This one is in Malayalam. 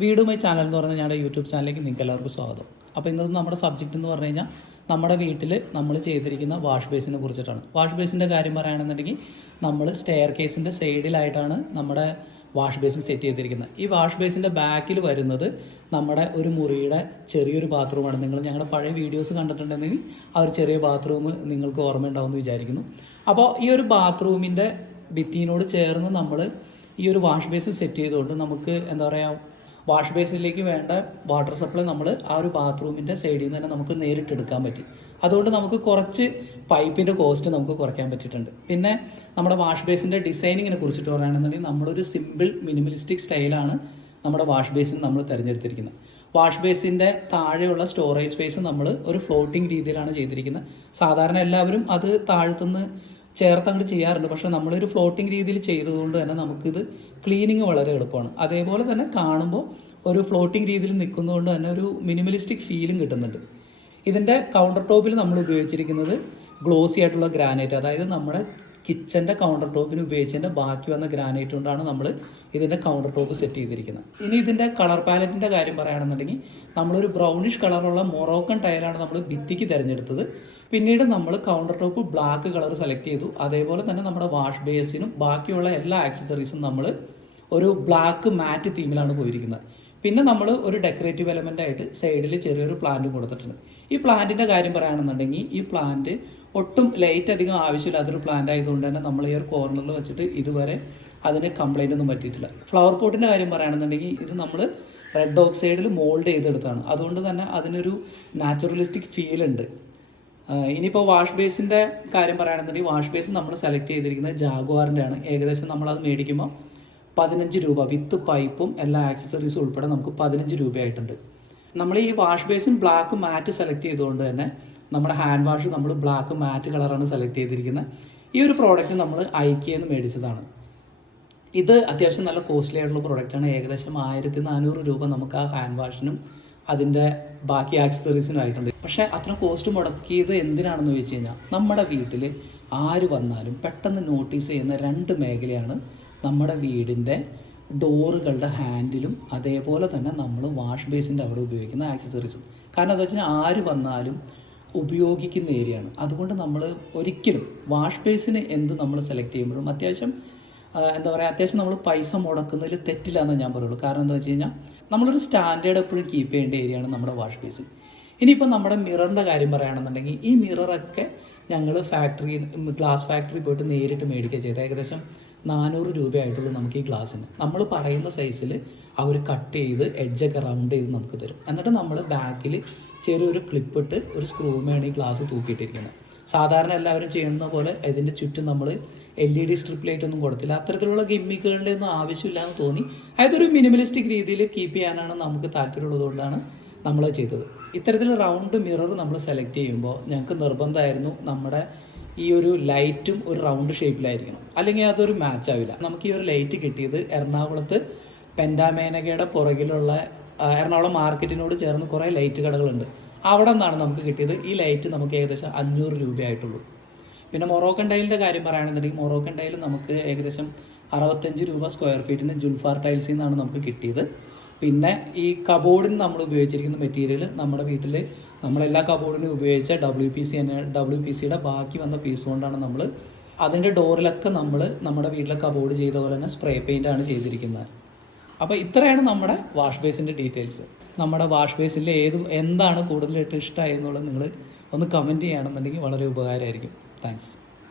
വീടുമായി ചാനൽ എന്ന് പറഞ്ഞാൽ ഞങ്ങളുടെ യൂട്യൂബ് ചാനലിലേക്ക് നിങ്ങൾക്ക് എല്ലാവർക്കും സ്വാഗതം. അപ്പോൾ ഇന്നത്തെ നമ്മുടെ സബ്ജക്റ്റ് എന്ന് പറഞ്ഞു കഴിഞ്ഞാൽ നമ്മുടെ വീട്ടിൽ നമ്മൾ ചെയ്തിരിക്കുന്ന വാഷ് ബേസിനെ കുറിച്ചിട്ടാണ്. വാഷ് ബേസിൻ്റെ കാര്യം പറയുകയാണെന്നുണ്ടെങ്കിൽ നമ്മൾ സ്റ്റെയർ കേസിൻ്റെ സൈഡിലായിട്ടാണ് നമ്മുടെ വാഷ് ബേസിൻ സെറ്റ് ചെയ്തിരിക്കുന്നത്. ഈ വാഷ് ബേസിൻ്റെ ബാക്കിൽ വരുന്നത് നമ്മുടെ ഒരു മുറിയുടെ ചെറിയൊരു ബാത്റൂമാണ്. നിങ്ങൾ ഞങ്ങളുടെ പഴയ വീഡിയോസ് കണ്ടിട്ടുണ്ടെങ്കിൽ ആ ഒരു ചെറിയ ബാത്റൂം നിങ്ങൾക്ക് ഓർമ്മയുണ്ടാവുമെന്ന് വിചാരിക്കുന്നു. അപ്പോൾ ഈ ഒരു ബാത്റൂമിൻ്റെ ഭിത്തിയോട് ചേർന്ന് നമ്മൾ ഈ ഒരു വാഷ് ബേസിൻ സെറ്റ് ചെയ്തുകൊണ്ട് നമുക്ക് എന്താ പറയുക, വാഷ് ബേസിനിലേക്ക് വേണ്ട വാട്ടർ സപ്ലൈ നമ്മൾ ആ ഒരു ബാത്റൂമിൻ്റെ സൈഡിൽ നിന്ന് തന്നെ നമുക്ക് നേരിട്ട് എടുക്കാൻ പറ്റി. അതുകൊണ്ട് നമുക്ക് കുറച്ച് പൈപ്പിൻ്റെ കോസ്റ്റ് നമുക്ക് കുറയ്ക്കാൻ പറ്റിയിട്ടുണ്ട്. പിന്നെ നമ്മുടെ വാഷ് ബേസിൻ്റെ ഡിസൈനിങ്ങിനെ കുറിച്ചിട്ട് പറയുകയാണെന്നുണ്ടെങ്കിൽ നമ്മളൊരു സിമ്പിൾ മിനിമലിസ്റ്റിക് സ്റ്റൈലാണ് നമ്മുടെ വാഷ് ബേസിൻ നമ്മൾ തിരഞ്ഞെടുത്തിരിക്കുന്നത്. വാഷ് ബേസിൻ്റെ താഴെയുള്ള സ്റ്റോറേജ് സ്പേസ് നമ്മൾ ഒരു ഫ്ലോട്ടിംഗ് രീതിയിലാണ് ചെയ്തിരിക്കുന്നത്. സാധാരണ എല്ലാവരും അത് താഴത്തുനിന്ന് ചേർത്തങ്ങോട്ട് ചെയ്യാറുണ്ട്. പക്ഷേ നമ്മളൊരു ഫ്ലോട്ടിംഗ് രീതിയിൽ ചെയ്തതുകൊണ്ട് തന്നെ നമുക്കിത് ക്ലീനിങ് വളരെ എളുപ്പമാണ്. അതേപോലെ തന്നെ കാണുമ്പോൾ ഒരു ഫ്ലോട്ടിംഗ് രീതിയിൽ നിൽക്കുന്നതുകൊണ്ട് തന്നെ ഒരു മിനിമലിസ്റ്റിക് ഫീലും കിട്ടുന്നുണ്ട്. ഇതിൻ്റെ കൗണ്ടർ ടോപ്പിൽ നമ്മൾ ഉപയോഗിച്ചിരിക്കുന്നത് ഗ്ലോസി ആയിട്ടുള്ള ഗ്രാനൈറ്റ്, അതായത് നമ്മുടെ കിച്ചൻ്റെ കൗണ്ടർ ടോപ്പിന് ഉപയോഗിച്ചതിൻ്റെ ബാക്കി വന്ന ഗ്രാനൈറ്റ് കൊണ്ടാണ് നമ്മൾ ഇതിൻ്റെ കൗണ്ടർ ടോപ്പ് സെറ്റ് ചെയ്തിരിക്കുന്നത്. ഇനി ഇതിൻ്റെ കളർ പാലറ്റിൻ്റെ കാര്യം പറയുകയാണെന്നുണ്ടെങ്കിൽ നമ്മളൊരു ബ്രൗണിഷ് കളറുള്ള മൊറോക്കൻ ടൈലാണ് നമ്മൾ ഭിത്തിക്ക് തിരഞ്ഞെടുത്തത്. പിന്നീട് നമ്മൾ counter top black colour select ചെയ്തു. അതേപോലെ തന്നെ നമ്മുടെ വാഷ് ബേസിനും ബാക്കിയുള്ള എല്ലാ ആക്സസറീസും നമ്മൾ ഒരു ബ്ലാക്ക് മാറ്റ് തീമിലാണ് പോയിരിക്കുന്നത്. പിന്നെ നമ്മൾ ഒരു ഡെക്കറേറ്റീവ് എലമെൻ്റ് ആയിട്ട് സൈഡിൽ ചെറിയൊരു പ്ലാന്റും കൊടുത്തിട്ടുണ്ട്. ഈ പ്ലാന്റിൻ്റെ കാര്യം പറയുകയാണെന്നുണ്ടെങ്കിൽ ഈ പ്ലാന്റ് ഒട്ടും ലൈറ്റ് അധികം ആവശ്യമില്ലാത്തൊരു പ്ലാന്റ് ആയതുകൊണ്ട് തന്നെ നമ്മൾ ഈ ഒരു കോർണറിൽ വെച്ചിട്ട് ഇതുവരെ അതിന് കംപ്ലൈൻ്റ് ഒന്നും പറ്റിയിട്ടില്ല. ഫ്ലവർ പോട്ടിൻ്റെ കാര്യം പറയുകയാണെന്നുണ്ടെങ്കിൽ ഇത് നമ്മൾ റെഡ് ഓക്സൈഡിൽ മോൾഡ് ചെയ്തെടുത്താണ്. അതുകൊണ്ട് തന്നെ അതിനൊരു നാച്ചുറലിസ്റ്റിക് ഫീൽ ഉണ്ട്. ഇനിയിപ്പോൾ വാഷ് ബേസിൻ്റെ കാര്യം പറയുകയാണെന്നുണ്ടെങ്കിൽ വാഷ് ബേസ് നമ്മൾ സെലക്ട് ചെയ്തിരിക്കുന്നത് ജാഗ്വാറിൻ്റെ ആണ്. ഏകദേശം നമ്മളത് മേടിക്കുമ്പോൾ 15 രൂപ വിത്ത് പൈപ്പും എല്ലാ ആക്സസറീസും ഉൾപ്പെടെ നമുക്ക് 15 രൂപയായിട്ടുണ്ട്. നമ്മൾ ഈ വാഷ് ബേസിൻ ബ്ലാക്ക് മാറ്റ് സെലക്ട് ചെയ്തുകൊണ്ട് തന്നെ നമ്മുടെ ഹാൻഡ് വാഷ് നമ്മൾ ബ്ലാക്ക് മാറ്റ് കളറാണ് സെലക്ട് ചെയ്തിരിക്കുന്നത്. ഈ ഒരു പ്രോഡക്റ്റ് നമ്മൾ ഐക്കിയെന്ന് മേടിച്ചതാണ്. ഇത് അത്യാവശ്യം നല്ല കോസ്റ്റ്ലി ആയിട്ടുള്ള പ്രോഡക്റ്റാണ്. ഏകദേശം 1400 രൂപ നമുക്ക് ആ ഹാൻഡ് വാഷിനും അതിൻ്റെ ബാക്കി ആക്സസറീസിനും ആയിട്ടുണ്ട്. പക്ഷേ അത്ര കോസ്റ്റ് മുടക്കിയത് എന്തിനാണെന്ന് ചോദിച്ചു കഴിഞ്ഞാൽ നമ്മുടെ വീട്ടിൽ ആര് വന്നാലും പെട്ടെന്ന് നോട്ടീസ് ചെയ്യുന്ന 2 മേഖലയാണ് നമ്മുടെ വീടിൻ്റെ ഡോറുകളുടെ ഹാൻഡിലും അതേപോലെ തന്നെ നമ്മൾ വാഷ് ബേസിൻ്റെ അവിടെ ഉപയോഗിക്കുന്ന ആക്സസറീസും. കാരണം എന്താ വെച്ചാൽ ആര് വന്നാലും ഉപയോഗിക്കുന്ന ഏരിയയാണ്. അതുകൊണ്ട് നമ്മൾ ഒരിക്കലും വാഷ് ബേസിന് എന്ത് നമ്മൾ സെലക്ട് ചെയ്യുമ്പോഴും അത്യാവശ്യം നമ്മൾ പൈസ മുടക്കുന്നതിൽ തെറ്റില്ല എന്ന് ഞാൻ പറയുള്ളൂ. കാരണം എന്താ വെച്ച് കഴിഞ്ഞാൽ നമ്മളൊരു സ്റ്റാൻഡേർഡ് എപ്പോഴും കീപ്പ് ചെയ്യേണ്ട ഏരിയയാണ് നമ്മുടെ വാഷ് ബേസിൻ. ഇനിയിപ്പോൾ നമ്മുടെ മിററിൻ്റെ കാര്യം പറയുകയാണെന്നുണ്ടെങ്കിൽ ഈ മിററൊക്കെ ഞങ്ങൾ ഗ്ലാസ് ഫാക്ടറി പോയിട്ട് നേരിട്ട് മേടിക്കുക ചെയ്ത് ഏകദേശം 400 രൂപയായിട്ടുള്ളൂ നമുക്ക് ഈ ഗ്ലാസ്സിന്. നമ്മൾ പറയുന്ന സൈസിൽ അവർ കട്ട് ചെയ്ത് എഡ്ജൊക്കെ റൗണ്ട് ചെയ്ത് നമുക്ക് തരും. എന്നിട്ട് നമ്മൾ ബാക്കിൽ ചെറിയൊരു ക്ലിപ്പിട്ട് ഒരു സ്ക്രൂമേണ് ഈ ഗ്ലാസ് തൂക്കിയിട്ടിരിക്കുന്നത്. സാധാരണ എല്ലാവരും ചെയ്യുന്ന പോലെ ഇതിൻ്റെ ചുറ്റും നമ്മൾ LED സ്ട്രിപ്പ് ലൈറ്റ് ഒന്നും കൊടുത്തില്ല. അത്തരത്തിലുള്ള ഗിമ്മിക്കുകളുടെ ഒന്നും ആവശ്യമില്ല എന്ന് തോന്നി. അതൊരു മിനിമലിസ്റ്റിക് രീതിയിൽ കീപ്പ് ചെയ്യാനാണ് നമുക്ക് താല്പര്യമുള്ളതുകൊണ്ടാണ് നമ്മൾ ചെയ്തത്. ഇത്തരത്തിൽ റൗണ്ട് മിറർ നമ്മൾ സെലക്ട് ചെയ്യുമ്പോൾ ഞങ്ങൾക്ക് നിർബന്ധമായിരുന്നു നമ്മുടെ ഈ ഒരു ലൈറ്റും ഒരു റൗണ്ട് ഷേപ്പിലായിരിക്കണം, അല്ലെങ്കിൽ അതൊരു മാച്ച് ആവില്ല. നമുക്ക് ഈ ഒരു ലൈറ്റ് കിട്ടിയത് എറണാകുളത്ത് പെൻഡാമേനകയുടെ പുറകിലുള്ള എറണാകുളം മാർക്കറ്റിനോട് ചേർന്ന് കുറേ ലൈറ്റ് കടകളുണ്ട്. അവിടെ നിന്നാണ് നമുക്ക് കിട്ടിയത്. ഈ ലൈറ്റ് നമുക്ക് ഏകദേശം 500 രൂപയായിട്ടുള്ളൂ. പിന്നെ മൊറോക്കൻ ടൈലിൻ്റെ കാര്യം പറയുകയാണെന്നുണ്ടെങ്കിൽ മൊറോക്കൻ ടൈൽ നമുക്ക് ഏകദേശം 65 രൂപ സ്ക്വയർ ഫീറ്റിന് ജുൽഫാർ ടൈൽസിൽ നിന്നാണ് നമുക്ക് കിട്ടിയത്. പിന്നെ ഈ കബോർഡിന് നമ്മൾ ഉപയോഗിച്ചിരിക്കുന്ന മെറ്റീരിയൽ നമ്മുടെ വീട്ടിൽ നമ്മളെല്ലാ കബോർഡിനും ഉപയോഗിച്ച WPCയുടെ ബാക്കി വന്ന പീസ് കൊണ്ടാണ് നമ്മൾ അതിൻ്റെ ഡോറിലൊക്കെ നമ്മൾ നമ്മുടെ വീട്ടിലെ കബോർഡ് ചെയ്ത പോലെ തന്നെ സ്പ്രേ പെയിൻ്റാണ് ചെയ്തിരിക്കുന്നത്. അപ്പോൾ ഇത്രയാണ് നമ്മുടെ വാഷ് ബേസിൻ്റെ ഡീറ്റെയിൽസ്. നമ്മുടെ വാഷ് ബേസിൽ എന്താണ് കൂടുതലായിട്ട് ഇഷ്ടമായെന്നുള്ളത് നിങ്ങൾ ഒന്ന് കമൻറ്റ് ചെയ്യുകയാണെന്നുണ്ടെങ്കിൽ വളരെ ഉപകാരമായിരിക്കും. താങ്ക്സ്.